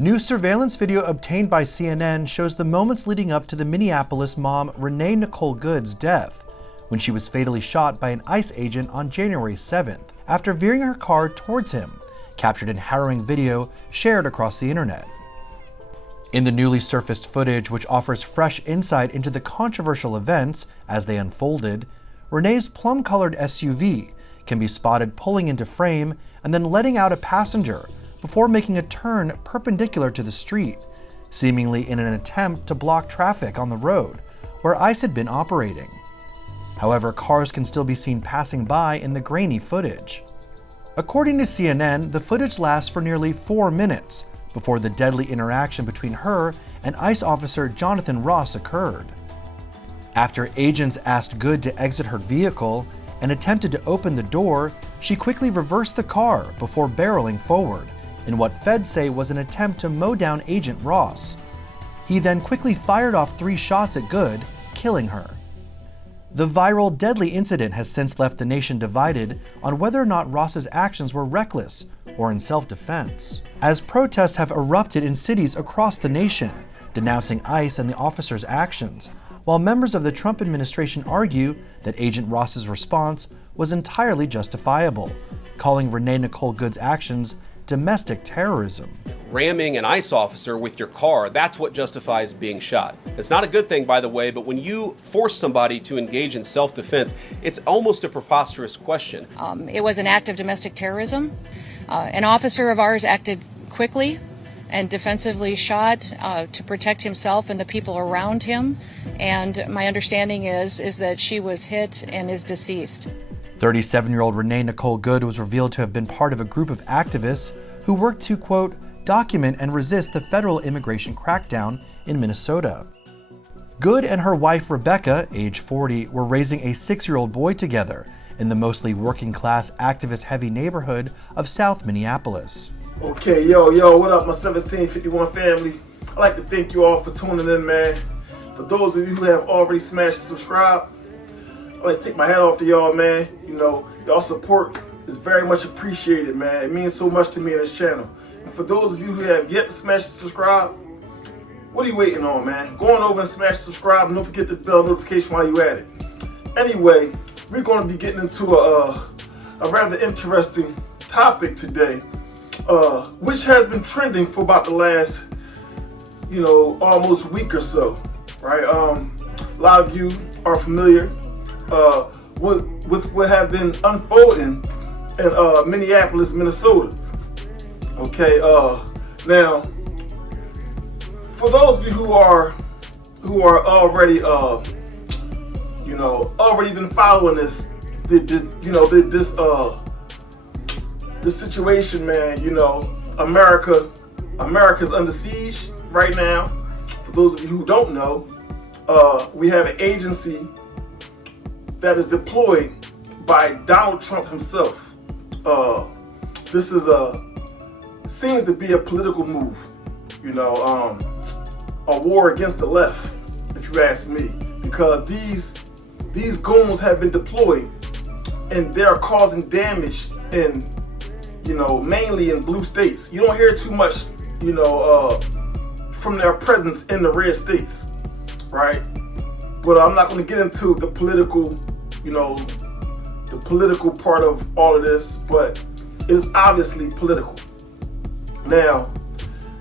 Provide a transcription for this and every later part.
New surveillance video obtained by CNN shows the moments leading up to the Minneapolis mom Renae Nicole Good's death, when she was fatally shot by an ICE agent on January 7th after veering her car towards him, captured in harrowing video shared across the internet. In the newly surfaced footage, which offers fresh insight into the controversial events as they unfolded, Renae's plum-colored SUV can be spotted pulling into frame and then letting out a passenger before making a turn perpendicular to the street, seemingly in an attempt to block traffic on the road where ICE had been operating. However, cars can still be seen passing by in the grainy footage. According to CNN, the footage lasts for nearly 4 minutes before the deadly interaction between her and ICE officer Jonathan Ross occurred. After agents asked Good to exit her vehicle and attempted to open the door, she quickly reversed the car before barreling forward in what feds say was an attempt to mow down Agent Ross. He then quickly fired off 3 shots at Good, killing her. The viral deadly incident has since left the nation divided on whether or not Ross's actions were reckless or in self-defense, as protests have erupted in cities across the nation, denouncing ICE and the officer's actions, while members of the Trump administration argue that Agent Ross's response was entirely justifiable, calling Renae Nicole Good's actions domestic terrorism. Ramming an ICE officer with your car, that's what justifies being shot. It's not a good thing, by the way, but when you force somebody to engage in self-defense, it's almost a preposterous question. It was an act of domestic terrorism. An officer of ours acted quickly and defensively shot to protect himself and the people around him. And my understanding is that she was hit and is deceased. 37-year-old Renae Nicole Good was revealed to have been part of a group of activists who worked to, quote, document and resist the federal immigration crackdown in Minnesota. Good and her wife Rebecca, age 40, were raising a 6-year-old boy together in the mostly working-class, activist-heavy neighborhood of South Minneapolis. Okay, yo, what up, my 1751 family? I'd like to thank you all for tuning in, man. For those of you who have already smashed and subscribed, I'd like to take my hat off to y'all, man. You know, y'all support is very much appreciated, man. It means so much to me in this channel. And for those of you who have yet to smash and subscribe, what are you waiting on, man? Go on over and smash subscribe and don't forget the bell notification while you at it. Anyway, we're going to be getting into a rather interesting topic today, which has been trending for about the last, almost week or so, right? A lot of you are familiar with what have been unfolding in Minneapolis, Minnesota. Okay, now for those of you who are already already been following this situation, man, America's under siege right now. For those of you who don't know, we have an agency that is deployed by Donald Trump himself. This is seems to be a political move, a war against the left, if you ask me, because these goons have been deployed and they're causing damage in, mainly in blue states. You don't hear too much, from their presence in the red states, right? But I'm not going to get into the political, the political part of all of this, but it's obviously political. Now,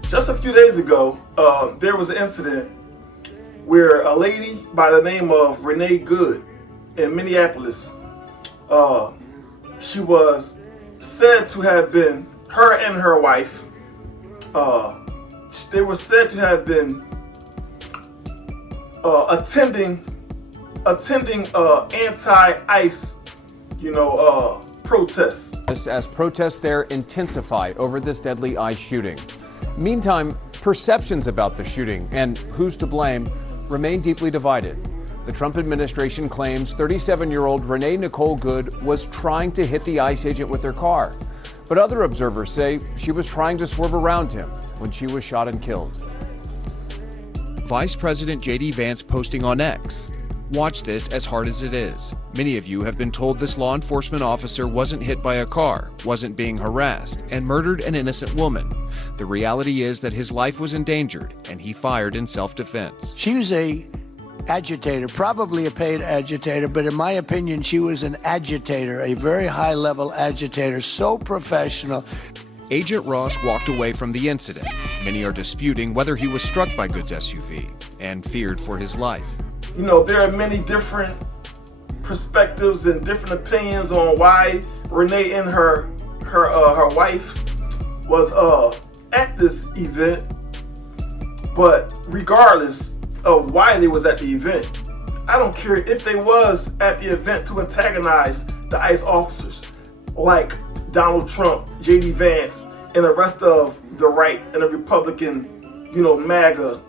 just a few days ago, there was an incident where a lady by the name of Renae Good in Minneapolis, she was said to have been, her and her wife, they were said to have been attending anti-ICE, protests. As protests there intensify over this deadly ICE shooting. Meantime, perceptions about the shooting and who's to blame remain deeply divided. The Trump administration claims 37-year-old Renae Nicole Good was trying to hit the ICE agent with her car. But other observers say she was trying to swerve around him when she was shot and killed. Vice President J.D. Vance posting on X. Watch this as hard as it is. Many of you have been told this law enforcement officer wasn't hit by a car, wasn't being harassed, and murdered an innocent woman. The reality is that his life was endangered, and he fired in self-defense. She was a agitator, probably a paid agitator, but in my opinion, she was an agitator, a very high-level agitator, so professional. Agent Ross walked away from the incident. Many are disputing whether he was struck by Good's SUV and feared for his life. You know, there are many different perspectives and different opinions on why Renae and her wife was at this event. But regardless of why they was at the event, I don't care if they was at the event to antagonize the ICE officers like Donald Trump, J.D. Vance, and the rest of the right and the Republican, MAGA,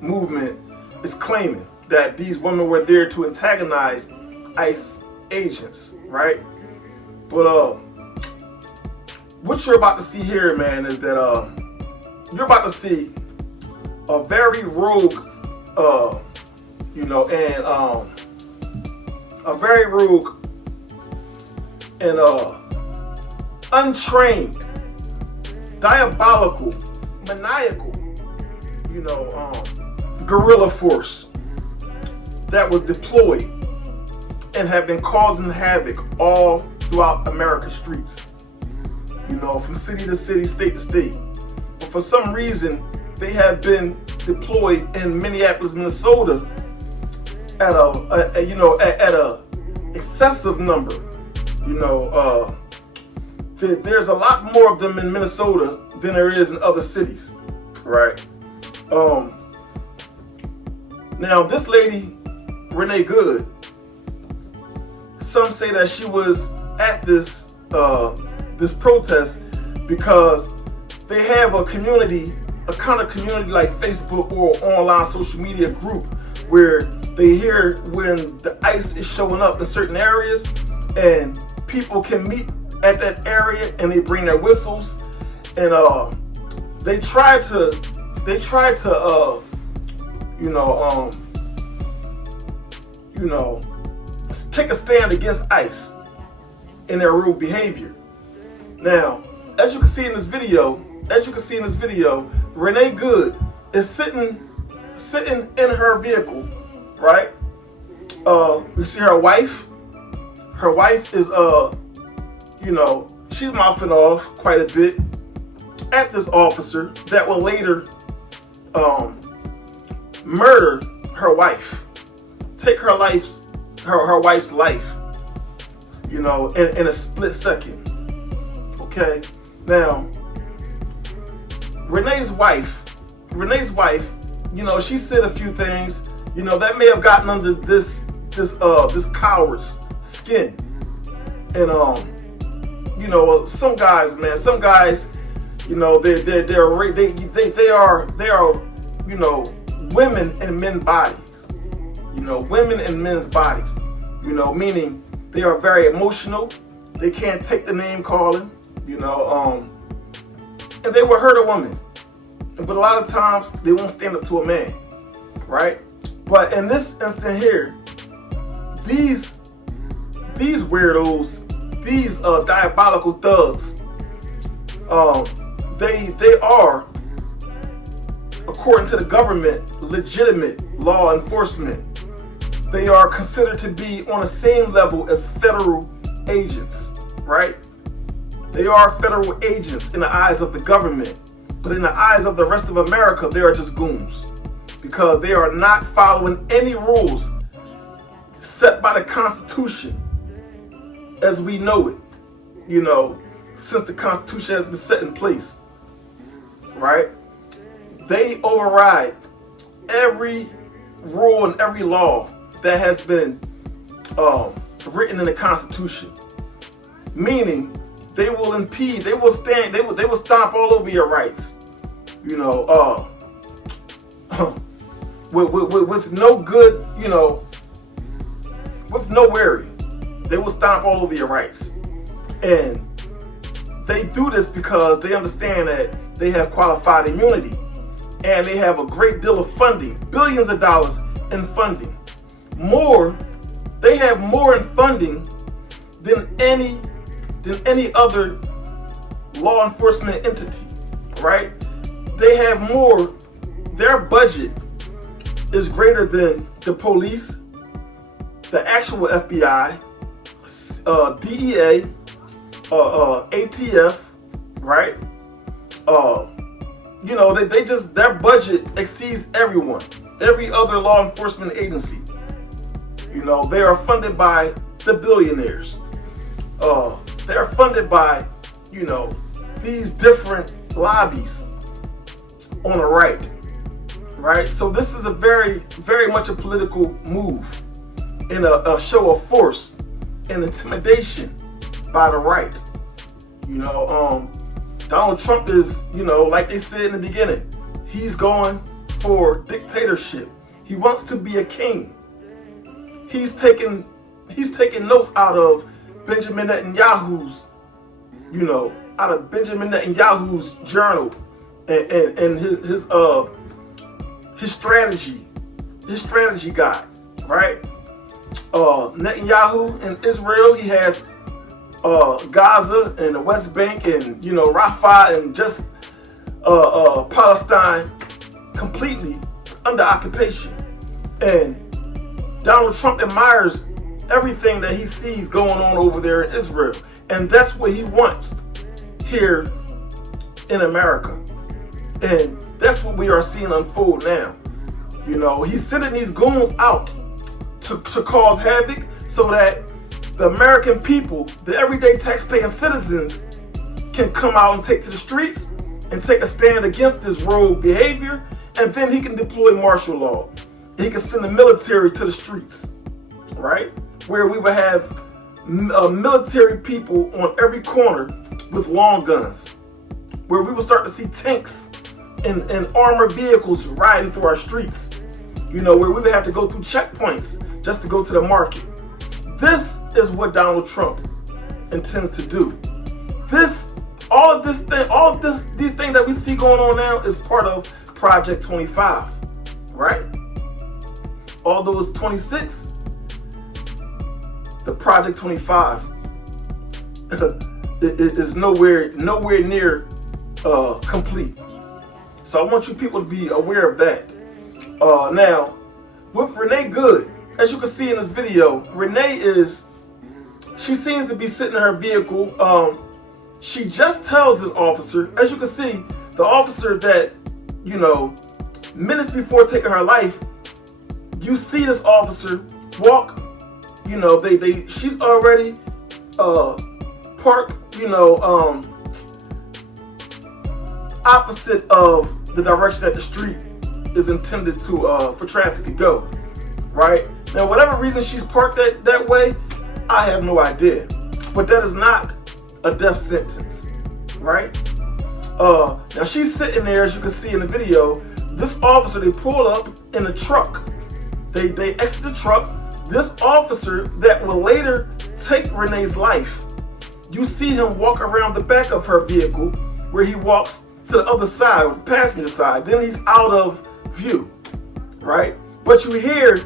movement is claiming that these women were there to antagonize ICE agents, right? But what you're about to see here, man, is that you're about to see a very rogue, a very rogue and untrained, diabolical, maniacal, guerrilla force that was deployed and have been causing havoc all throughout America's streets, from city to city, state to state. But for some reason, they have been deployed in Minneapolis, Minnesota at a excessive number. There's a lot more of them in Minnesota than there is in other cities, right? Now this lady, Renae Good, some say that she was at this protest because they have a community, a kind of community like Facebook or online social media group where they hear when the ICE is showing up in certain areas and people can meet at that area and they bring their whistles and they try to take a stand against ICE in their rude behavior. Now, as you can see in this video, Renae Good is sitting in her vehicle, right? We see her wife. Her wife is she's mouthing off quite a bit at this officer that will later murder her wife, take her wife's life, in a split second. Okay, now Renae's wife, she said a few things, that may have gotten under this coward's skin, and some guys, they are women in men's bodies, women in men's bodies, meaning they are very emotional. They can't take the name calling, and they will hurt a woman. But a lot of times they won't stand up to a man, right? But in this instant here, these weirdos, these diabolical thugs, they are, according to the government, legitimate law enforcement. They are considered to be on the same level as federal agents, right? They are federal agents in the eyes of the government, but in the eyes of the rest of America, they are just goons because they are not following any rules set by the Constitution as we know it, since the Constitution has been set in place, right? They override every rule and every law that has been written in the Constitution, meaning they will impede, they will stomp all over your rights, with no good, with no worry. They will stomp all over your rights. And they do this because they understand that they have qualified immunity and they have a great deal of funding, billions of dollars in funding. They have more in funding than any other law enforcement entity, right? They have more. Their budget is greater than the police, the actual FBI, DEA, ATF, right? Their budget exceeds every other law enforcement agency. They are funded by the billionaires. They are funded by, these different lobbies on the right? So this is a very, very much a political move and a show of force and intimidation by the right. Donald Trump is, like they said in the beginning, he's going for dictatorship. He wants to be a king. He's taking notes out of Benjamin Netanyahu's journal and his strategy guide, right? Netanyahu in Israel, he has Gaza and the West Bank and Rafah and just Palestine completely under occupation. And Donald Trump admires everything that he sees going on over there in Israel, and that's what he wants here in America. And that's what we are seeing unfold now. He's sending these goons out to cause havoc so that the American people, the everyday taxpaying citizens, can come out and take to the streets and take a stand against this rogue behavior, and then he can deploy martial law. He can send the military to the streets, right? Where we would have military people on every corner with long guns, where we will start to see tanks and armored vehicles riding through our streets, where we would have to go through checkpoints just to go to the market. This is what Donald Trump intends to do. These things that we see going on now is part of Project 25, right? Although it's 26, the Project 25 is nowhere near complete. So I want you people to be aware of that. Now, with Renae Good, as you can see in this video, Renae she seems to be sitting in her vehicle. She just tells this officer, as you can see, the officer that, minutes before taking her life, you see this officer walk, she's already parked, opposite of the direction that the street is intended for traffic to go, right? Now, whatever reason she's parked that way, I have no idea. But that is not a death sentence, right? Now she's sitting there, as you can see in the video. This officer, they pull up in a truck. They exit the truck. This officer that will later take Renae's life, you see him walk around the back of her vehicle, where he walks to the other side, the passenger side. Then he's out of view, right? But you hear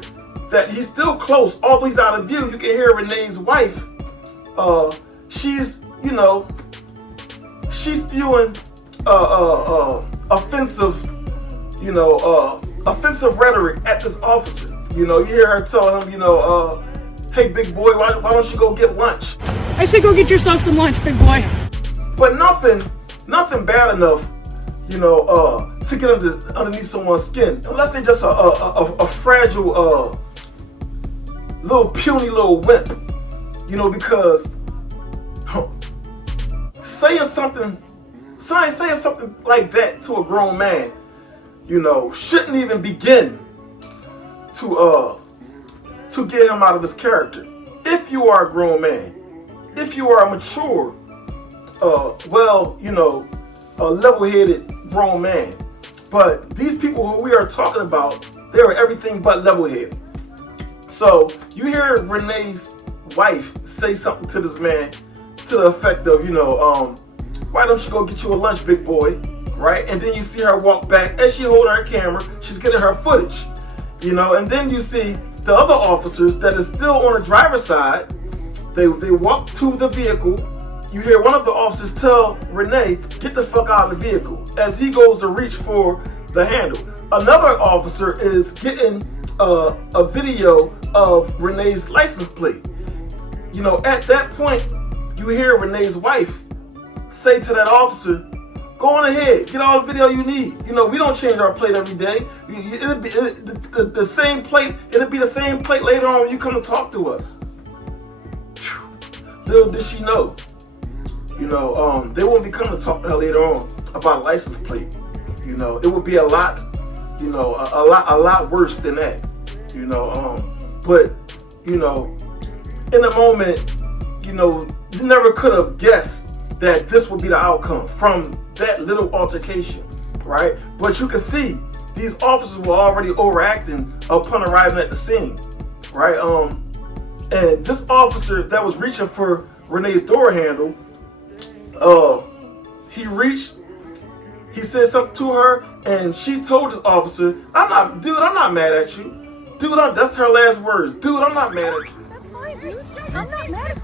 that he's still close. Although he's out of view, you can hear Renae's wife. She's spewing offensive rhetoric at this officer. You hear her tell him, hey, big boy, why don't you go get lunch? I say go get yourself some lunch, big boy. But nothing bad enough, to get underneath someone's skin, unless they're just a fragile, puny little wimp, because saying something like that to a grown man, shouldn't even begin to get him out of his character. If you are a grown man, if you are a mature, a level-headed grown man. But these people who we are talking about, they are everything but level-headed. So you hear Renae's wife say something to this man to the effect of, why don't you go get you a lunch, big boy, right? And then you see her walk back as she holding her camera. She's getting her footage. And then you see the other officers that is still on the driver's side. They walk to the vehicle. You hear one of the officers tell Renae, get the fuck out of the vehicle, as he goes to reach for the handle. Another officer is getting a video of Renae's license plate. At that point, you hear Renae's wife say to that officer, go on ahead, get all the video you need. We don't change our plate every day. It'll be the same plate. It'll be the same plate later on when you come to talk to us. Little did she know. They won't be coming to talk to her later on about a license plate. It would be a lot worse than that. But in the moment, you never could have guessed that this would be the outcome from that little altercation, right? But you can see these officers were already overacting upon arriving at the scene, right? And this officer that was reaching for Renae's door handle, he said something to her, and she told this officer, I'm not mad at you. Dude, that's her last words. Dude, I'm not mad at you. That's fine, dude. I'm not mad at you.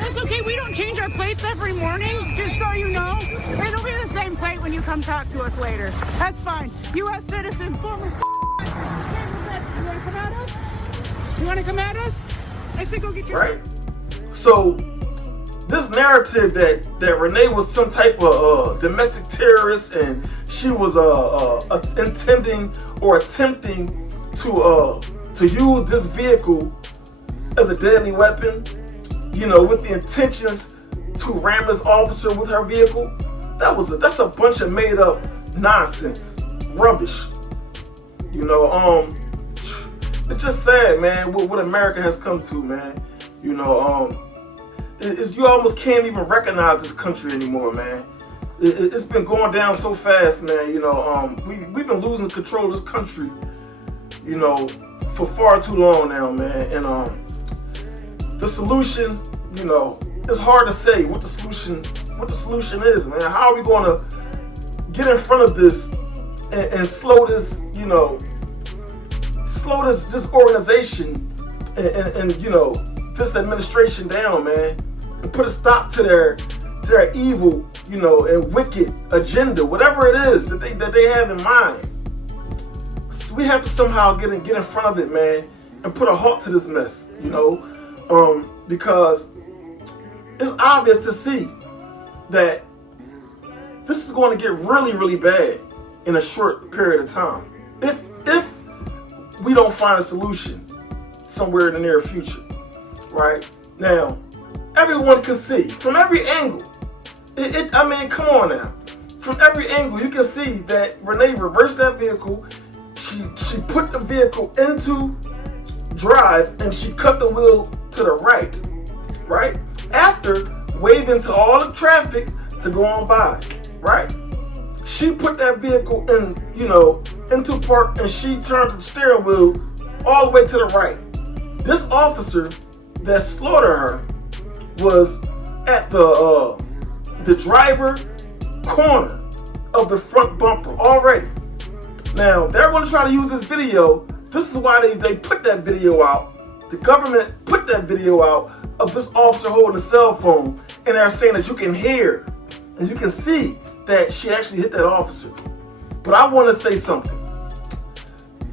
That's okay, we don't change our plates every morning, just so you know. It'll be the same plate when you come talk to us later. That's fine. U.S. citizen, former You wanna come at us? You wanna come at us? I said go get your... Right? So, this narrative that Renae was some type of domestic terrorist and she was intending or attempting to use this vehicle as a deadly weapon, with the intentions to ram this officer with her vehicle, that's a bunch of made up nonsense, rubbish. It's just sad, man, what America has come to, man. You almost can't even recognize this country anymore, man. It's been going down so fast, man. We've been losing control of this country, for far too long now, man. And the solution, it's hard to say what the solution is, man. How are we going to get in front of this and slow this, this organization and this administration down, man, and put a stop to their evil, and wicked agenda, whatever it is that they have in mind. So we have to somehow get in front of it, man, and put a halt to this mess, because it's obvious to see that this is going to get really, really bad in a short period of time. If we don't find a solution somewhere in the near future, right? Now, everyone can see from every angle. Come on now. From every angle, you can see that Renae reversed that vehicle. She put the vehicle into drive and she cut the wheel to the right? After waving to all the traffic to go on by, right? She put that vehicle into park and she turned the steering wheel all the way to the right. This officer that slaughtered her was at the driver corner of the front bumper already. Now, they're going to try to use this video. This is why they put that video out. The government put that video out of this officer holding a cell phone, and they're saying that you can hear and you can see that she actually hit that officer. But I want to say something.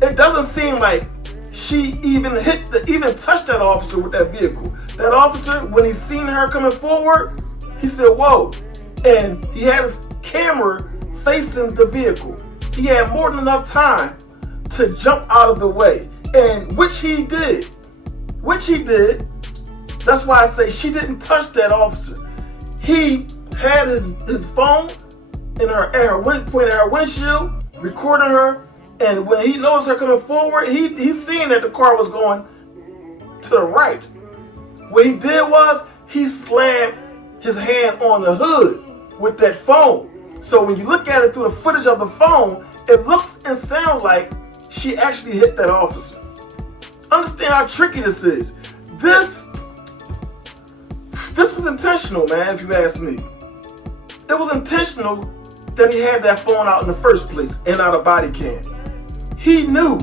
It doesn't seem like she even touched that officer with that vehicle. That officer, when he seen her coming forward, he said, whoa. And he had his camera facing the vehicle. He had more than enough time to jump out of the way. And which he did. That's why I say she didn't touch that officer. He had his phone in her windshield, recording her. And when he noticed her coming forward, he seen that the car was going to the right. What he did was he slammed his hand on the hood with that phone. So when you look at it through the footage of the phone, it looks and sounds like she actually hit that officer. Understand how tricky this is. This was intentional, man, if you ask me. It was intentional that he had that phone out in the first place and not a body cam. He knew,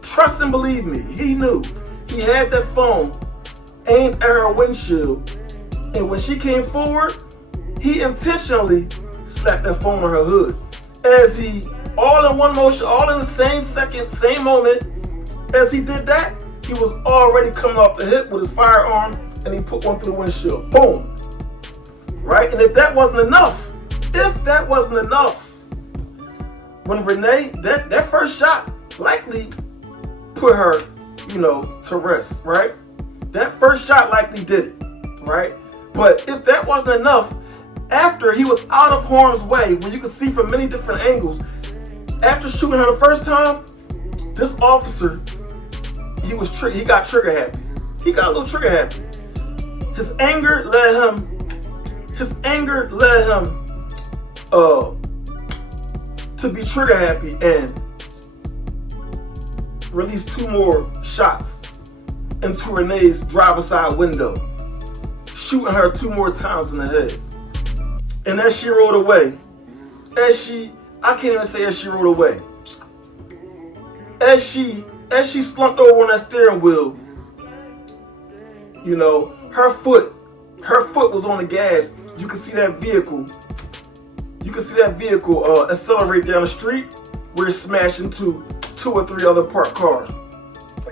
trust and believe me, he knew. He had that phone aimed at her windshield, and when she came forward, he intentionally slapped that phone on her hood. As he, all in one motion, all in the same second, same moment, as he did that, he was already coming off the hip with his firearm, and he put one through the windshield. Boom. Right? And if that wasn't enough, when Renae, that first shot likely put her, to rest, right? That first shot likely did it, right? But if that wasn't enough, after he was out of harm's way, when you could see from many different angles, after shooting her the first time, this officer, he got trigger happy. He got a little trigger happy. His anger led him to be trigger happy and release 2 more shots into Renae's driver's side window, shooting her 2 more times in the head. And as she rode away, as she rode away, as she slumped over on that steering wheel, her foot was on the gas. You could see that vehicle. Accelerate down the street where it smashed into 2 or 3 other parked cars.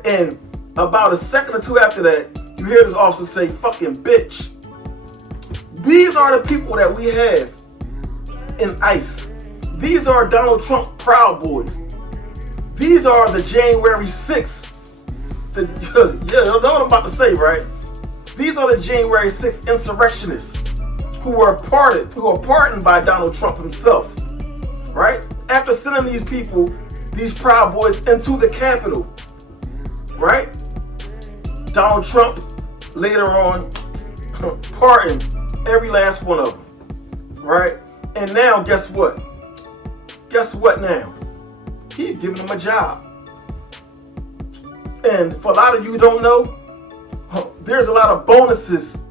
And about a second or 2 after that, you hear this officer say, "Fucking bitch." These are the people that we have in ICE. These are Donald Trump Proud Boys. These are the January 6th. You know what I'm about to say, right? These are the January 6th insurrectionists who are pardoned by Donald Trump himself, right? After sending these people, these Proud Boys, into the Capitol, right? Donald Trump later on pardoned every last one of them, right? And now, guess what? Guess what now? He's giving them a job. And for a lot of you who don't know, there's a lot of bonuses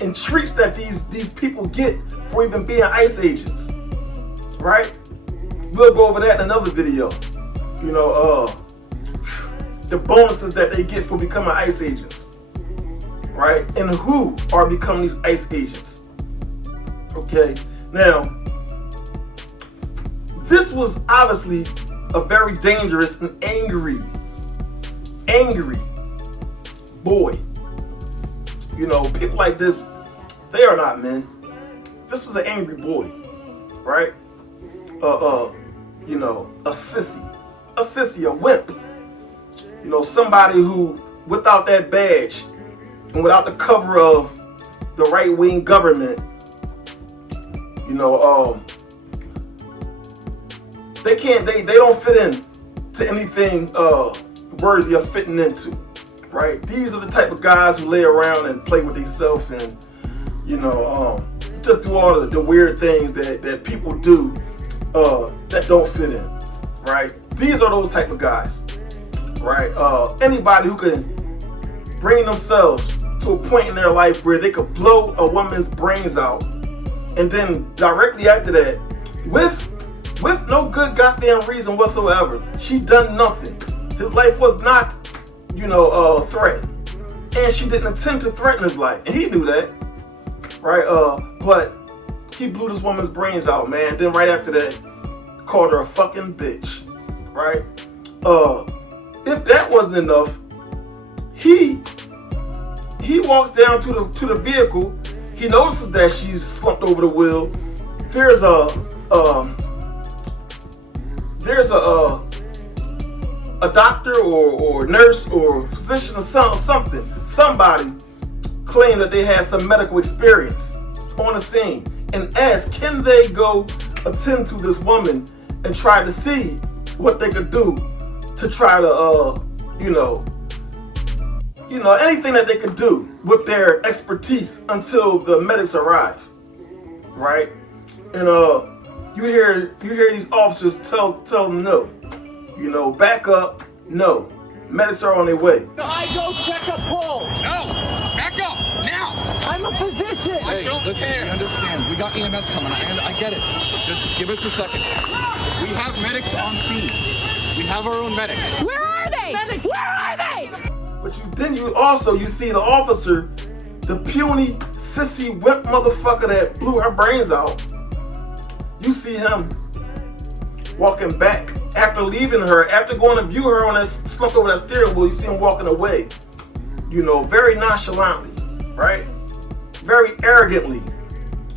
and treats that these people get for even being ICE agents, right? We'll go over that in another video. The bonuses that they get for becoming ICE agents, right? And who are becoming these ICE agents. Okay, now, this was obviously a very dangerous and angry boy. People like this, they are not men. This was an angry boy, right? A sissy, a wimp. Somebody who, without that badge and without the cover of the right-wing government, they don't fit in to anything worthy of fitting into, right? These are the type of guys who lay around and play with themselves and, just do all the weird things that people do that don't fit in, right? These are those type of guys, right? Anybody who can bring themselves to a point in their life where they could blow a woman's brains out, and then directly after that, with no good goddamn reason whatsoever, she done nothing. His life was not, threatened, and she didn't intend to threaten his life, and he knew that, right? But he blew this woman's brains out, man. Then right after that, called her a fucking bitch, right? If that wasn't enough, he walks down to the vehicle. He notices that she's slumped over the wheel. There's a doctor or nurse or physician or somebody claimed that they had some medical experience on the scene and asked, can they go attend to this woman and try to see what they could do to try to, anything that they could do with their expertise until the medics arrive, right? And you hear these officers tell them no, back up, no, medics are on their way. I go check a pulse. No, back up now. I'm a physician. I don't care. We understand. We got EMS coming. I get it. Just give us a second. We have medics on scene. We have our own medics. Where are they? Where are they? But you see the officer, the puny, sissy, wimp motherfucker that blew her brains out. You see him walking back after leaving her, after going to view her on that slumped over that steering wheel. You see him walking away, very nonchalantly, right? Very arrogantly.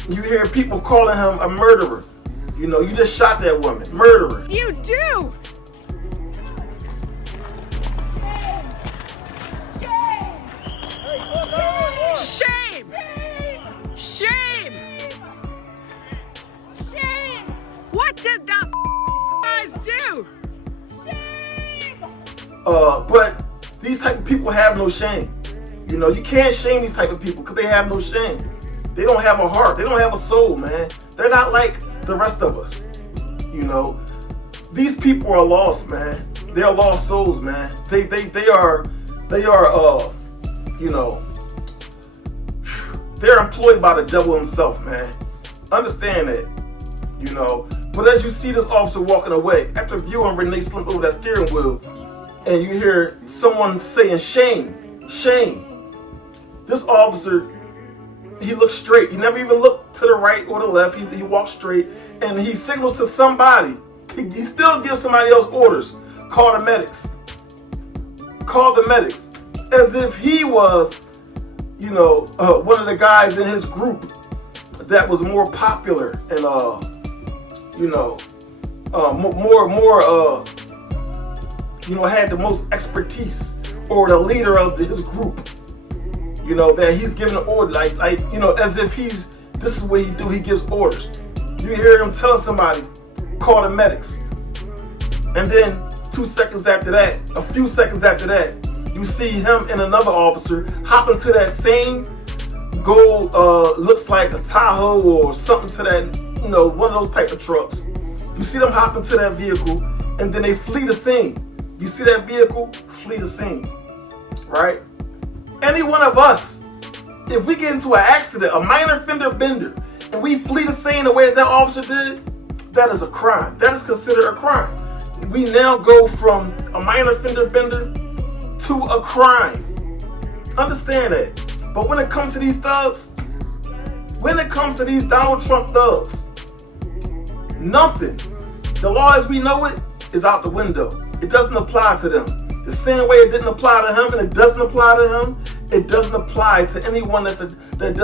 You hear people calling him a murderer. You just shot that woman, murderer. You do. Shame! Shame! Shame! What did that guys do? Shame! But these type of people have no shame. You can't shame these type of people because they have no shame. They don't have a heart. They don't have a soul, man. They're not like the rest of us. These people are lost, man. They're lost souls, man. They are they're employed by the devil himself, man. Understand that, But as you see this officer walking away, after viewing Renae slump over that steering wheel, and you hear someone saying, shame, shame. This officer, he looks straight. He never even looked to the right or the left. He walked straight, and he signals to somebody. He still gives somebody else orders. Call the medics. Call the medics. As if he was, one of the guys in his group that was more popular and, had the most expertise, or the leader of his group. That he's giving an order, as if this is what he do. He gives orders. You hear him telling somebody, call the medics. And then a few seconds after that, you see him and another officer hop into that same gold, looks like a Tahoe or something to that, one of those type of trucks. You see them hop into that vehicle, and then they flee the scene. You see that vehicle, flee the scene, right? Any one of us, if we get into an accident, a minor fender bender, and we flee the scene the way that officer did, that is a crime. That is considered a crime. We now go from a minor fender bender to a crime. Understand that. But when it comes to these thugs, when it comes to these Donald Trump thugs, nothing. The law as we know it is out the window. It doesn't apply to them. The same way it didn't apply to him, and it doesn't apply to him, it doesn't apply to anyone that's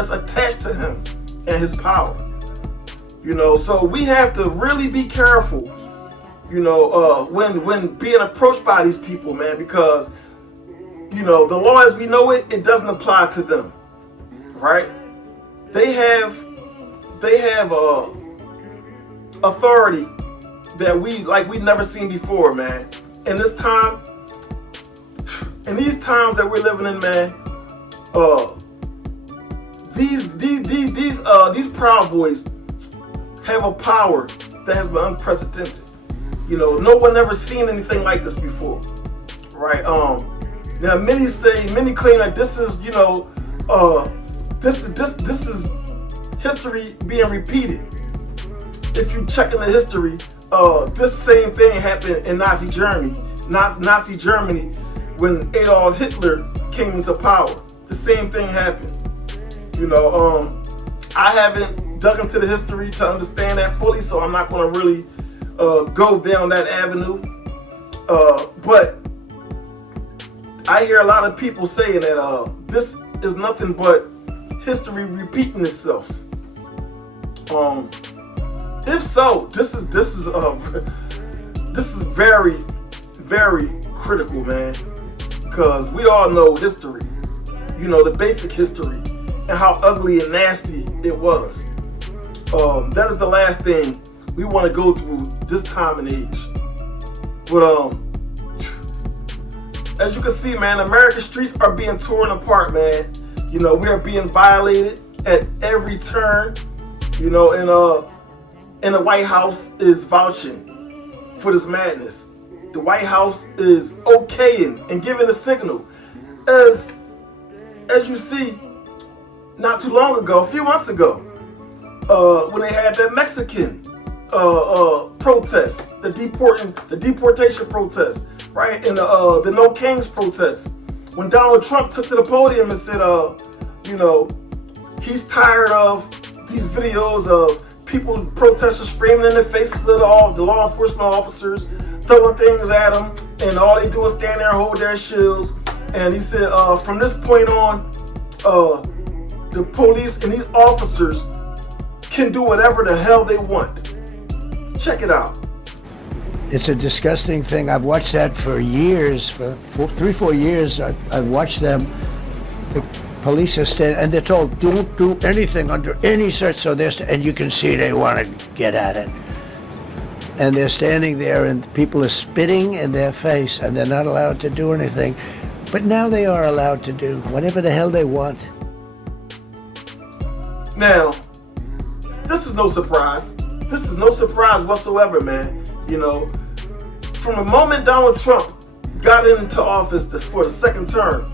attached to him and his power. So we have to really be careful, when being approached by these people, man, because, the law as we know it, it doesn't apply to them, right? They have authority that we've never seen before, man. In these times that we're living in, man, these Proud Boys have a power that has been unprecedented. No one ever seen anything like this before, right? Now many claim that this is, this is history being repeated. If you check in the history, this same thing happened in Nazi Germany. Nazi Germany, when Adolf Hitler came into power, the same thing happened. I haven't dug into the history to understand that fully, so I'm not going to really go down that avenue. But I hear a lot of people saying that this is nothing but history repeating itself. If so, this is very, very critical, man, because we all know history, the basic history, and how ugly and nasty it was. That is the last thing we want to go through this time and age. But as you can see, man, America's streets are being torn apart, man. We are being violated at every turn. And the White House is vouching for this madness. The White House is okaying and giving a signal. As you see, not too long ago, a few months ago, when they had that Mexican protests, the deportation protests, right? And the No Kings protests. When Donald Trump took to the podium and said, he's tired of these videos of people, protesters screaming in the faces of the law enforcement officers, throwing things at them, and all they do is stand there and hold their shields. And he said, from this point on, the police and these officers can do whatever the hell they want. Check it out. It's a disgusting thing. I've watched that for years, for 3-4 years. I've watched them. The police are standing, and they're told, don't do anything under any search. So and you can see they want to get at it. And they're standing there, and people are spitting in their face, and they're not allowed to do anything. But now they are allowed to do whatever the hell they want. Now, this is no surprise. This is no surprise whatsoever, man. From the moment Donald Trump got into office for the second term,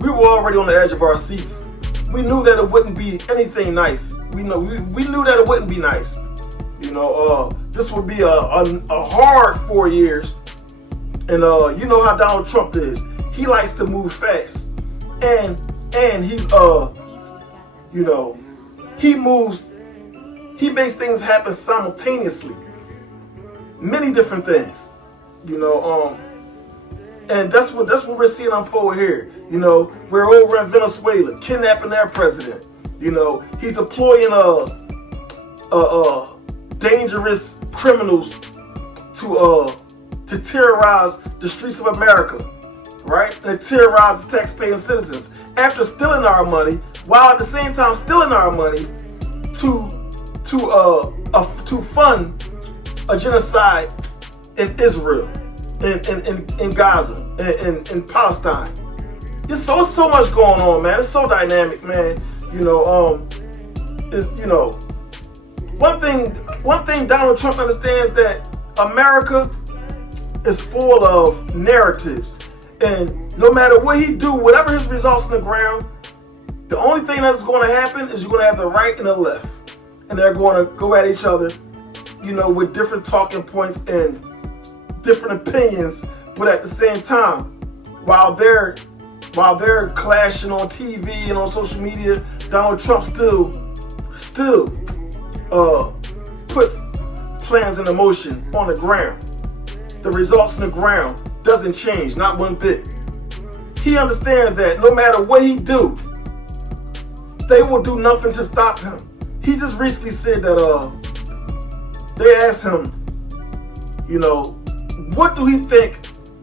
we were already on the edge of our seats. We knew that it wouldn't be anything nice. We knew that it wouldn't be nice. This would be a hard 4 years. And you know how Donald Trump is. He likes to move fast. And he's he makes things happen simultaneously. Many different things. And that's what we're seeing unfold here. We're over in Venezuela, kidnapping their president. He's deploying dangerous criminals to terrorize the streets of America, right? And to terrorize the taxpaying citizens after stealing our money, while at the same time stealing our money to fund a genocide in Israel, in Gaza, in Palestine. It's so much going on, man. It's so dynamic, man. One thing Donald Trump understands, that America is full of narratives, and no matter what he do, whatever his results on the ground, the only thing that's going to happen is you're going to have the right and the left, and they're going to go at each other, with different talking points and different opinions, but at the same time, while they're clashing on TV and on social media, Donald Trump still puts plans into motion on the ground. The results on the ground doesn't change, not one bit. He understands that no matter what he do, they will do nothing to stop him. He just recently said that they asked him, what do he think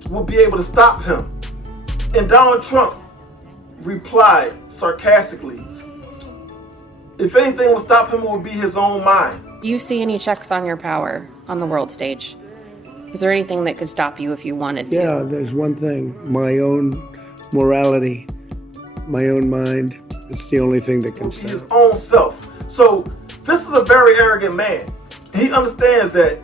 will be able to stop him? And Donald Trump replied sarcastically, if anything will stop him, it will be his own mind. Do you see any checks on your power on the world stage? Is there anything that could stop you if you wanted to? Yeah, there's one thing. My own morality, my own mind. It's the only thing that can stop. His own self. So this is a very arrogant man. He understands that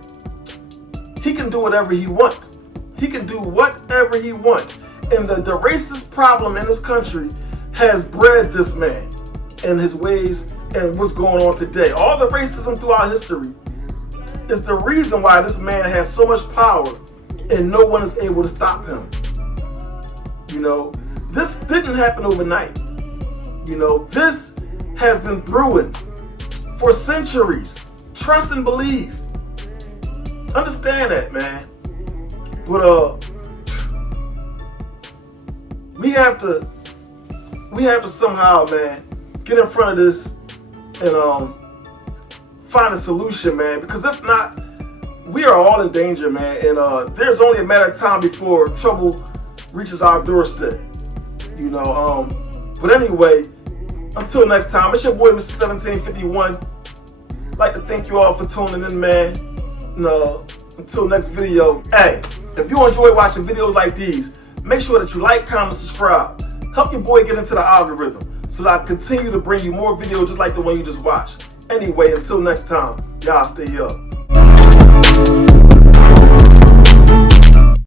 he can do whatever he wants. He can do whatever he wants. And the racist problem in this country has bred this man and his ways and what's going on today. All the racism throughout history is the reason why this man has so much power and no one is able to stop him. This didn't happen overnight. This has been brewing for centuries. Trust and believe. Understand that, man. But we have to somehow, man, get in front of this and find a solution, man. Because if not, we are all in danger, man. And there's only a matter of time before trouble reaches our doorstep. But anyway, until next time, it's your boy, Mr. 1751. I'd like to thank you all for tuning in, man. Until next video. Hey, if you enjoy watching videos like these, make sure that you like, comment, subscribe. Help your boy get into the algorithm so that I continue to bring you more videos just like the one you just watched. Anyway, until next time, y'all stay up.